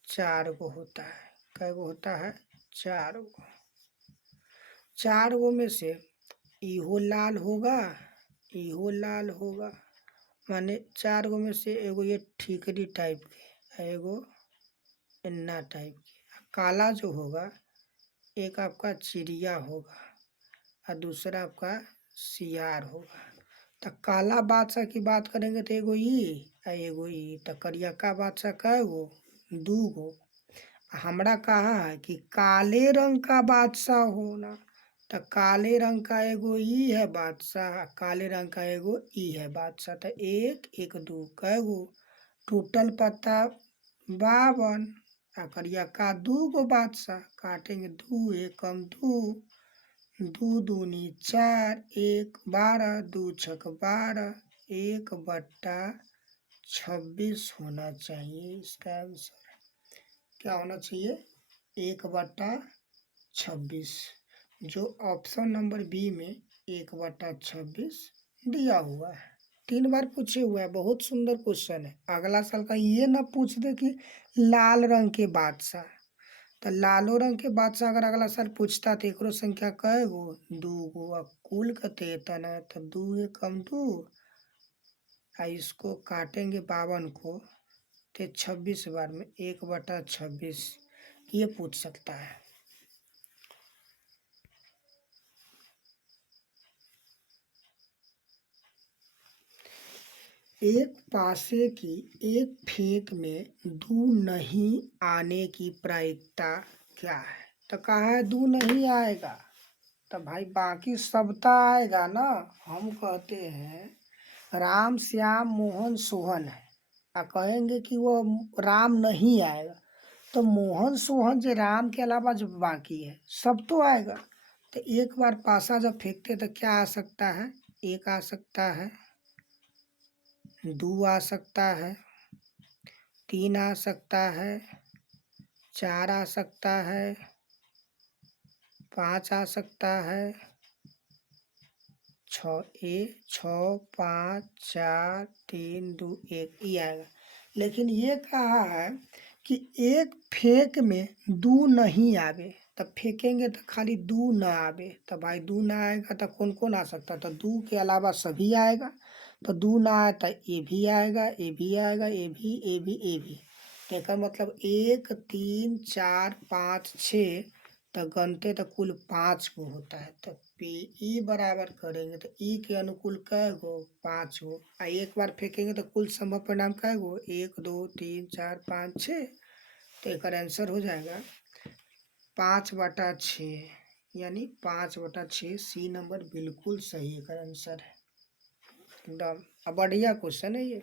4 गो होता है। कै गो होता है 4 गो। 4 गो में से इहो लाल होगा इहो लाल होगा माने 4 गो में से एगो ये ठीकरी टाइप के एगो इन्ना टाइप के। काला जो होगा एक आपका चिड़िया होगा और दूसरा आपका सियार होगा। तो काला बादशाह की बात करेंगे तो एगो ई तो करियका बादशाह कै गो 2 गो। हमरा कहा है कि काले रंग का बादशाह होना तो काले रंग का एगो ई है बादशाह काले रंग का एगो ई है बादशाह तो 1 1 2 कै गो टोटल पता 52 आ करियका 2 गो बादशाह काटेंगे 2 एकम 2 2 दूनी 4 1 12 2 छक 12 1/26 होना चाहिए। इसका आंसर क्या होना चाहिए 1/26 जो ऑप्शन नंबर बी में 1/26 दिया हुआ है। 3 बार पूछे हुआ है बहुत सुंदर क्वेश्चन है। अगला साल का ये ना पूछ दे कि लाल रंग के बादशाह तो लालो रंग के बादशाह अगर अगला साल पूछता तो एकरो संख्या कै गो 2 गो। अब कुल कते तना तो 2 एकम 2 आ इसको काटेंगे 52 को तो 26 बार में 1/26 ये पूछ सकता है। एक पासे की एक फेंक में 2 नहीं आने की प्रायिकता क्या है? तो कहा है 2 नहीं आएगा तो भाई बाकी सबता आएगा ना। हम कहते हैं राम श्याम मोहन सोहन है और कहेंगे कि वो राम नहीं आएगा तो मोहन सोहन जो राम के अलावा जो बाकी है सब तो आएगा। तो एक बार पासा जब फेंकते तो क्या आ सकता है 1 आ सकता है 2 आ सकता है 3 आ सकता है 4 आ सकता है, 5 आ सकता है, 6, 5, 4, 3, 2, 1 ये आएगा। लेकिन ये कहा है कि एक फेंक में दू नहीं आवे, तब फेंकेंगे तो खाली दू ना आवे, तो भाई दू ना आएगा तो कौन कौन आ सकता, तो दू के अलावा सभी आएगा। तो दू ना आए तो ए भी आएगा, ए भी आएगा, ए भी, ए भी, ए भी। तो एकर मतलब 1, 3, 4, 5, 6, तो गनते तो कुल 5 गो होता है। तो पी ई बराबर करेंगे तो ई के अनुकूल कै गो, 5 गो। आ एक बार फेंकेंगे तो कुल संभव परिणाम कै गो, 1, 2, 3, 4, 5, 6। तो एक आंसर हो जाएगा 5/6, यानी 5/6। सी नंबर बिल्कुल सही एक आंसर है एकदम। अब बढ़िया क्वेश्चन है ये।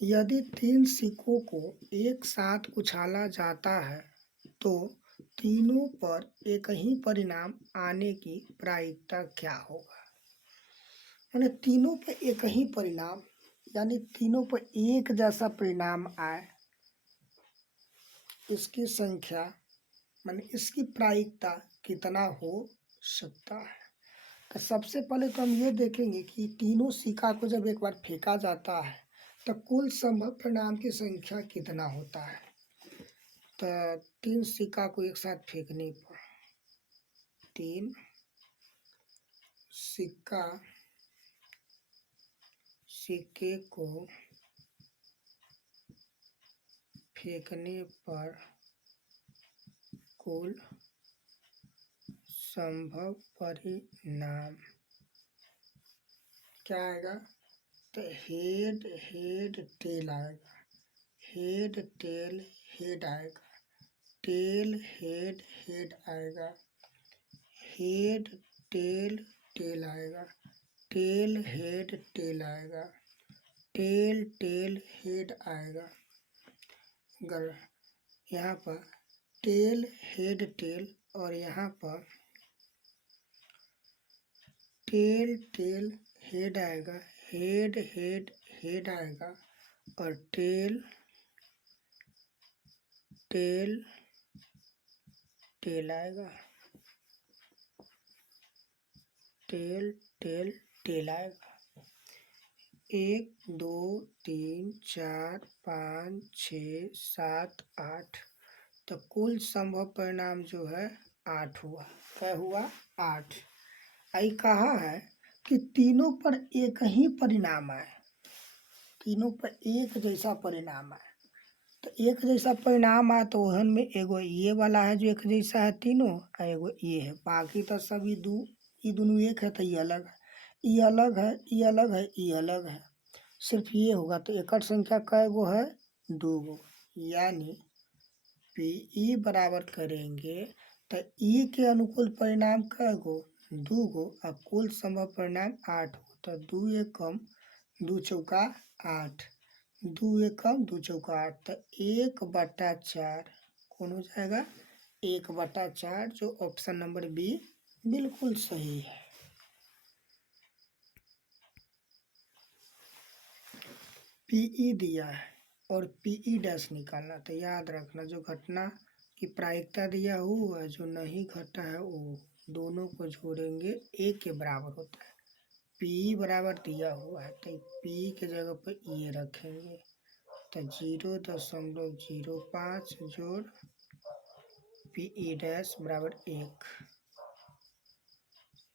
यदि 3 सिक्कों को एक साथ उछाला जाता है तो तीनों पर एक ही परिणाम आने की प्रायिकता क्या होगा। यानी तीनों पर एक ही परिणाम, यानी तीनों पर एक जैसा परिणाम आए, इसकी संख्या माने इसकी प्रायिकता कितना हो सकता है। तो सबसे पहले तो हम ये देखेंगे कि तीनों सिक्का को जब एक बार फेंका जाता है तो कुल संभव परिणाम की संख्या कितना होता है। तो 3 सिक्का को एक साथ फेंकने पर 3 सिक्के को फेंकने पर कुल संभव परिणाम क्या आएगा। तो हेड हेड टेल आएगा, हेड टेल हेड आएगा, टेल हेड हेड आएगा, हेड टेल टेल आएगा, टेल हेड टेल आएगा, टेल टेल हेड आएगा। अगर यहाँ पर टेल हेड टेल और यहाँ पर टेल टेल हेड आएगा, हेड हेड हेड आएगा और टेल टेल टेल आएगा, टेल टेल टेल आएगा। 1, 2, 3, 4, 5, 6, 7, 8। तो कुल संभव परिणाम जो है 8 हुआ। क्या हुआ, 8। आई कहा है कि तीनों पर एक ही परिणाम आए, तीनों पर एक जैसा परिणाम आए। तो एक जैसा परिणाम आए तो ओहन में एगो ये वाला है जो एक जैसा है तीनों, और एगो ये है। बाकी तो सभी ये दोनों एक है तो ये अलग है, ये अलग है, ये अलग है, ये अलग है। सिर्फ ये होगा तो एकड़ संख्या कै गो है, 2 गो। यानी पी ई बराबर करेंगे तो ई के अनुकूल परिणाम कै गो, 2 गो, और कुल संभव परिणाम 8 गो। तो 2 एकम 2 चौका 8, 2 एकम 2 चौका 8, तो 1/4 कौन हो जाएगा, 1/4, जो ऑप्शन नंबर बी बिल्कुल सही है। पीई दिया है और पीई डैश निकालना, तो याद रखना जो घटना की प्रायिकता दिया हुआ है, जो नहीं घटा है वो दोनों को जोड़ेंगे एक के बराबर होता है। पी बराबर दिया हुआ है तो पी के जगह पर ये रखेंगे, तो 0.05 जोड़ पीई डैश बराबर 1,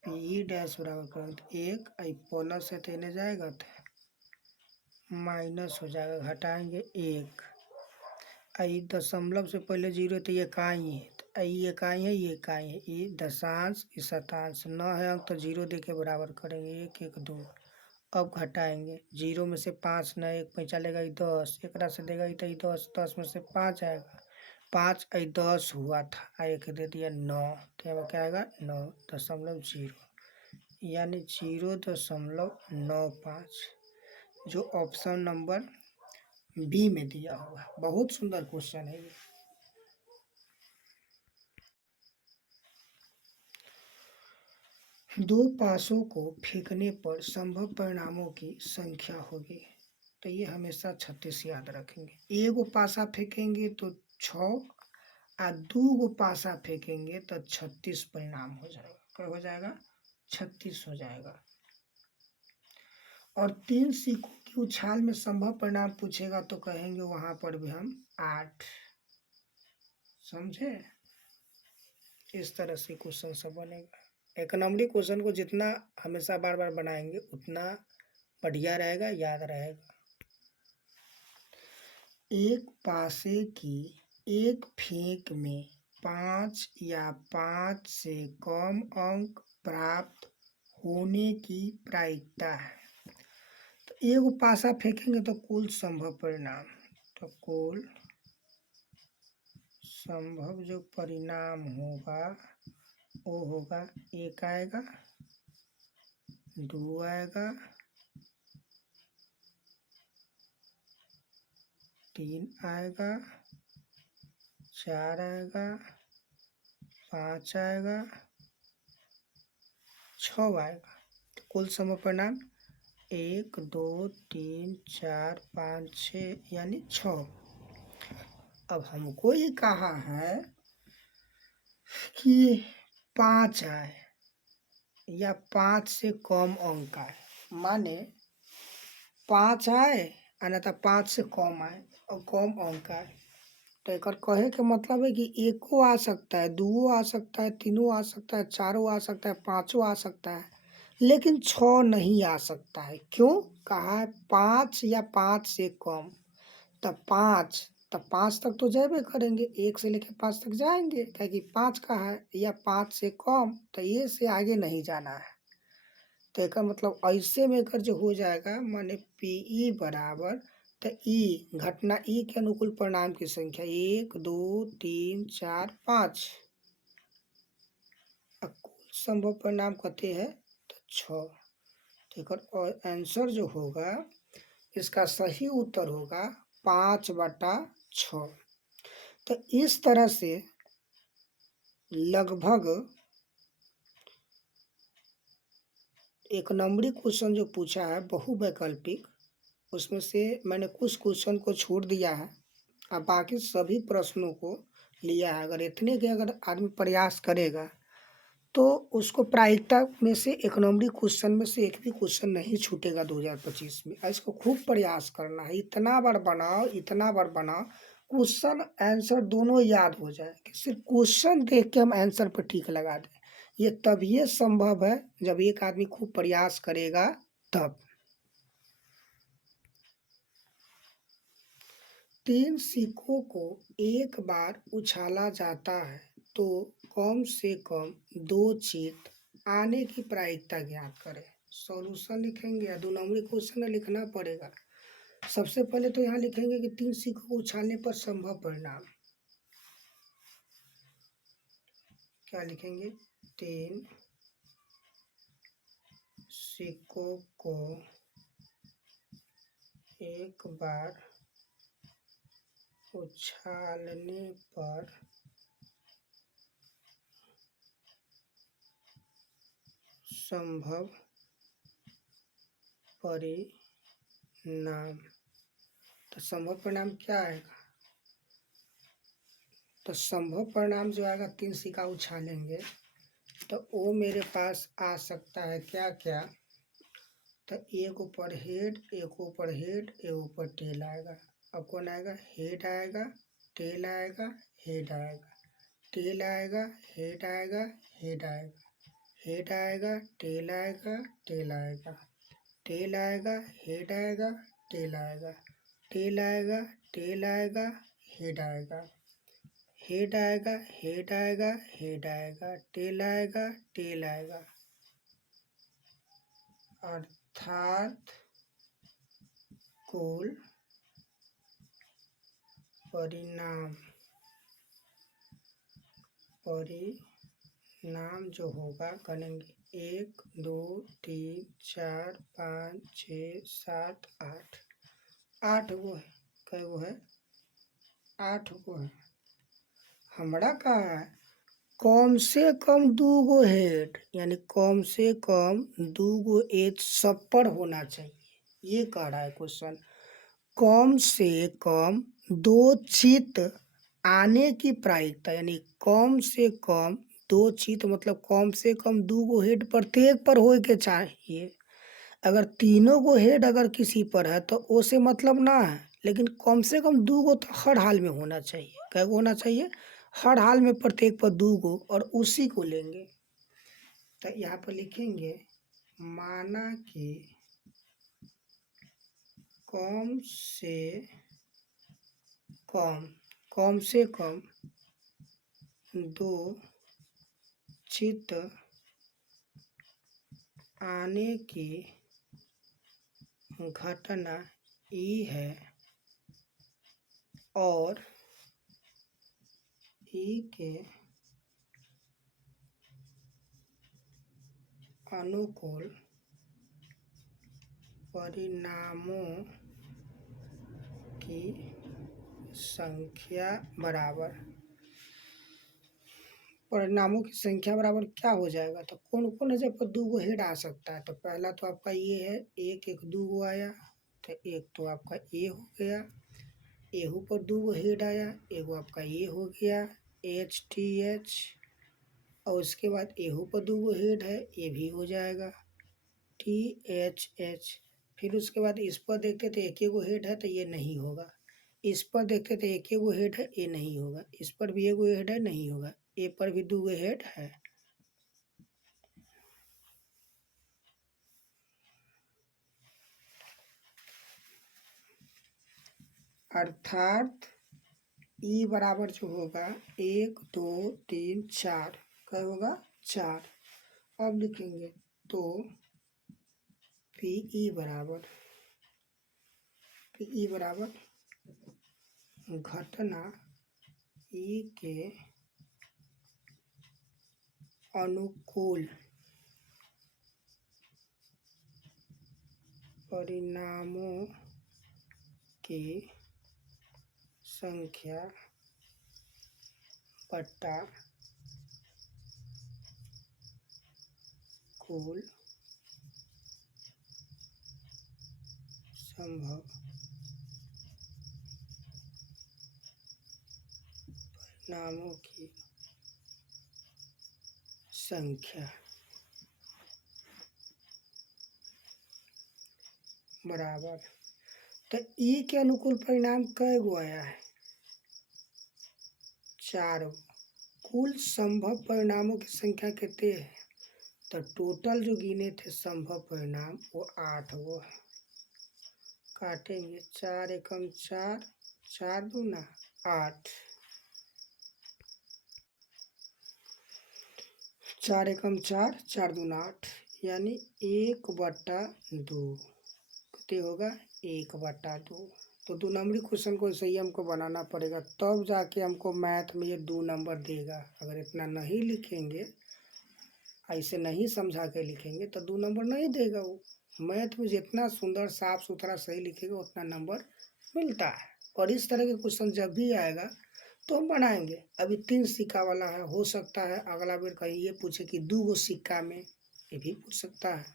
पीई डैश बराबर करें तो 1, आई प्लस है तो इन्हें जाएगा तो माइनस हो जाएगा, घटाएंगे 1। आई दशमलव से पहले 0 तो ये इकाई है, तो ये इकाई है, ये इकाई है, ये दशांश, ये शतांश। 9 है अंक तो 0 दे के बराबर करेंगे, 1, 1, 2। अब घटाएंगे 0 में से 5 न 1 पैंचा लेगा, 10 एक से देगा, तो 10, 10 में से 5 आएगा, 5 10 हुआ था, एक दे दिया 9, तो यहाँ क्या आएगा 9.0, यानी 0.95, जो ऑप्शन नंबर बी में दिया हुआ है। बहुत सुंदर क्वेश्चन है ये। दो पासों को फेंकने पर संभव परिणामों की संख्या होगी। तो ये हमेशा 36 याद रखेंगे। एगो पासा फेंकेंगे तो 6 और 2 गो पासा फेंकेंगे तो 36 परिणाम हो जाएगा। क्या हो जाएगा? 36 हो जाएगा। और 3 सिक्कों की उछाल में संभव परिणाम पूछेगा तो कहेंगे वहां पर भी हम 8। समझे? इस तरह से क्वेश्चन सब बनेगा। एक नंबरी क्वेश्चन को जितना हमेशा बार बार बनाएंगे उतना बढ़िया रहेगा, याद रहेगा। एक पासे की एक फेंक में 5 या 5 से कम अंक प्राप्त होने की प्रायिकता है। तो एगो पासा फेंकेंगे तो कुल संभव परिणाम, तो कुल संभव जो परिणाम होगा वो होगा 1 आएगा, 2 आएगा, 3 आएगा, 4 आएगा, 5 आएगा, 6 आएगा। तो कुल संभव परिणाम 1 2 3 4 5 6 यानी 6। अब हमको ये कहा है कि 5 आए या 5 से कम अंक आए, माने 5 आए अन्यथा 5 से कम आए और कम अंक आए। तो एक कहे के मतलब है कि 1 आ सकता है, 2 आ सकता है, 3 आ सकता है, 4 आ सकता है, 5 आ सकता है, लेकिन 6 नहीं आ सकता है। क्यों कहा है? 5 या 5 से कम। तब 5 तक तो जाबे करेंगे, 1 से लेकर 5 तक जाएंगे, क्या कि 5 का है, या 5 से कम, तो ये से आगे नहीं जाना है। तो एक मतलब ऐसे में कर जो हो जाएगा, माने पी बराबर, तो ई घटना ई के अनुकूल परिणाम की संख्या 1 2 3 4 5, कुल संभव परिणाम कते है तो 6। ठीक है, और आंसर जो होगा इसका सही उत्तर होगा 5/6। तो इस तरह से लगभग एक नंबरी क्वेश्चन जो पूछा है बहुवैकल्पिक, उसमें से मैंने कुछ क्वेश्चन को छोड़ दिया है, अब बाकी सभी प्रश्नों को लिया है। अगर इतने के अगर आदमी प्रयास करेगा तो उसको प्रायिकता में से एक नंबरी क्वेश्चन में से एक भी क्वेश्चन नहीं छूटेगा 2025 में। इसको खूब प्रयास करना है, इतना बार बनाओ, इतना बार बनाओ, क्वेश्चन आंसर दोनों याद हो जाए कि सिर्फ क्वेश्चन देख के हम आंसर पर टिक लगा दें। ये तभी संभव है जब एक आदमी खूब प्रयास करेगा तब। 3 सिक्कों को एक बार उछाला जाता है तो कम से कम 2 चित आने की प्रायिकता ज्ञात करें। सॉल्यूशन लिखेंगे या 2 नंबरी क्वेश्चन लिखना पड़ेगा। सबसे पहले तो यहाँ लिखेंगे कि 3 सिक्कों को उछालने पर संभव परिणाम। क्या लिखेंगे? 3 सिक्कों को एक बार उछालने पर संभव परिणाम। तो संभव परिणाम क्या आएगा? तो संभव परिणाम जो आएगा 3 सिक्का उछालेंगे तो वो मेरे पास आ सकता है क्या क्या? तो एक ऊपर हेड, एक ऊपर हेड, एक ऊपर टेल आएगा। अब कौन आएगा? हेड आएगा, टेल आएगा, हेड आएगा, टेल आएगा, हेड आएगा, हेड आएगा, हेड आएगा, टेल आएगा, टेल आएगा, टेल आएगा, हेड आएगा, टेल आएगा, टेल आएगा, टेल आएगा, हेड आएगा, हेड आएगा, हेड आएगा, हेड आएगा, टेल आएगा, टेल आएगा। अर्थात कुल परिणाम जो होगा गणेंगे 1 2 3 4 5 6 7 8, 8 गो है। कै गो है? 8 गो है। हमरा का है कम से कम 2 गो हेड, यानी कम से कम 2 गो एज सब पर होना चाहिए, ये कह रहा है क्वेश्चन। कम से कम दो चित आने की प्रायिकता, यानी कम से कम दो चित मतलब कम से कम दू गो हेड प्रत्येक पर होए के चाहिए। अगर तीनों गो हेड अगर किसी पर है तो ओसे मतलब ना है, लेकिन कम से कम दू गो तो हर हाल में होना चाहिए। क्या होना चाहिए? हर हाल में प्रत्येक पर दू गो, और उसी को लेंगे। तो यहाँ पर लिखेंगे माना कि कम से कम दो चित आने की घटना ई है और ई के अनुकूल परिणामों की संख्या बराबर, परिणामों की संख्या बराबर क्या हो जाएगा? तो कौन कौन है जब दो गो हेड आ सकता है? तो पहला तो आपका ये है, एक एक दो गो आया, तो एक तो आपका ए हो गया, एहू पर दो गो हेड आया, एगो आपका ये हो गया HTH, और उसके बाद एहू पर दो गो हेड है, ये भी हो जाएगा THH। फिर उसके बाद इस पर देखते थे एक गो हेड है तो ये नहीं होगा, इस पर देखते थे एक गो हेड है, ये नहीं होगा, इस पर भी एक गो हेड है, नहीं होगा, ए पर भी दो गो हेड है। अर्थात ई बराबर जो होगा 1 2 3 4, क्या होगा? 4। अब लिखेंगे तो PE बराबर घटना ई के अनुकूल परिणामों की संख्या बटा कुल संभव परिणामों की संख्या बराबर। तो ई के अनुकूल परिणाम कै गो आया है? 4। कुल संभव परिणामों की संख्या कितने है? तो टोटल जो गिने थे संभव परिणाम वो 8 गो है। काटेंगे 4 एकम 4, 4 दूना 8, 4 एकम 4, 4 दूना 8, यानी 1/2 कितने होगा? 1/2। तो 2 नंबरी क्वेश्चन को सही हमको बनाना पड़ेगा, तब जाके हमको मैथ में ये 2 नंबर देगा। अगर इतना नहीं लिखेंगे, ऐसे नहीं समझा के लिखेंगे तो 2 नंबर नहीं देगा वो। मैथ में जितना सुंदर साफ सुथरा सही लिखेगा उतना नंबर मिलता है। और इस तरह के क्वेश्चन जब भी आएगा तो हम बनाएंगे। अभी 3 सिक्का वाला है, हो सकता है अगला बार कहीं ये पूछे कि 2 गो सिक्का में, ये भी पूछ सकता है।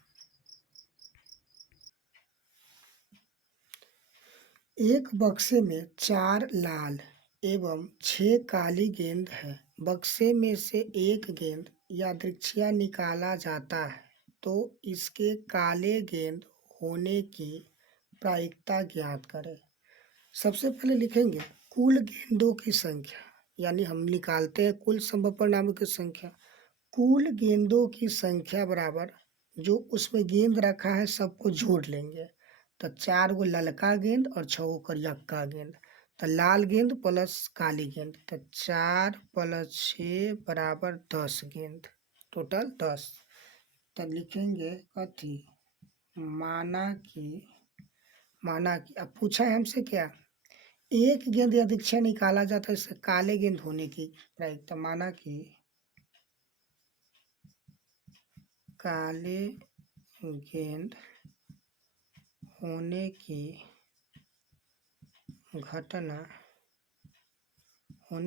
एक बक्से में 4 लाल एवं 6 काली गेंद है। बक्से में से एक गेंद यादृच्छिया निकाला जाता है, तो इसके काले गेंद होने की प्रायिकता ज्ञात करें। सबसे पहले लिखेंगे कुल गेंदों की संख्या, यानी हम निकालते हैं कुल संभव परिणामों की संख्या। कुल गेंदों की संख्या बराबर जो उसमें गेंद रखा है सबको जोड़ लेंगे। तो 4 गो ललका गेंद और 6 गो करियक्का गेंद, तो लाल गेंद प्लस काली गेंद, तो 4 + 6 बराबर 10 गेंद, टोटल 10। तो लिखेंगे कथी? माना कि अब पूछा है हमसे क्या? एक गेंद यादृच्छिक निकाला जाता है, इससे काले गेंद होने की प्रायिकता। माना कि काले गेंद होने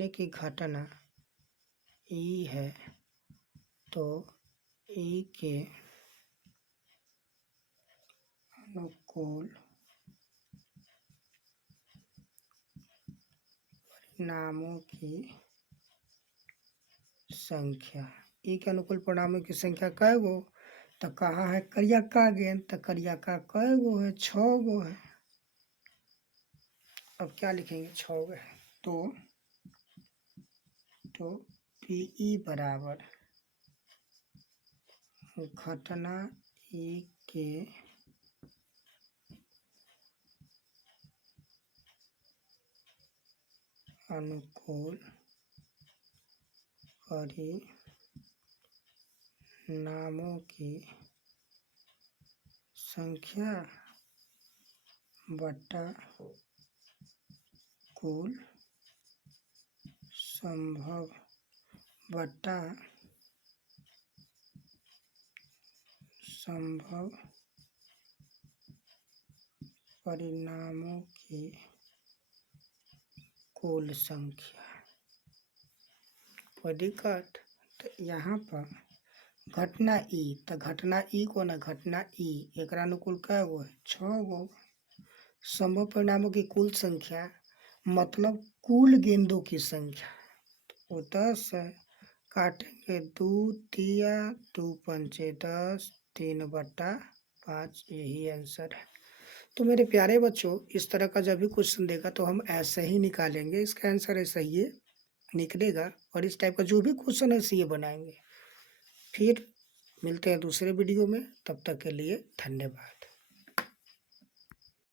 की घटना ई है, तो ई के अनुकूल परिणामों की संख्या। ई के अनुकूल परिणामों की संख्या कै गो, तो कहा है करियक्का गेंद, तो करियक्का कै गो है, 6 गो है। अब क्या लिखेंगे, 6 गो है। तो पीई बराबर घटना ई के अनुकूल परिणामों की संख्या बटा कुल संभव बटा संभव परिणामों की कुल संख्या। कोई दिक्कत? तो यहाँ पर घटना ई, तो घटना ई को ना, घटना ई एक अनुकूल कै गो है, 6 गो। संभव परिणामों की कुल संख्या मतलब कुल गेंदों की संख्या, वो 10 है। काटेंगे 2 तिया 2 पंचे 10, 3/5, यही आंसर है। तो मेरे प्यारे बच्चों, इस तरह का जब भी क्वेश्चन देगा तो हम ऐसे ही निकालेंगे, इसका आंसर ऐसा ही निकलेगा। और इस टाइप का जो भी क्वेश्चन है ऐसे ही बनाएंगे। फिर मिलते हैं दूसरे वीडियो में, तब तक के लिए धन्यवाद।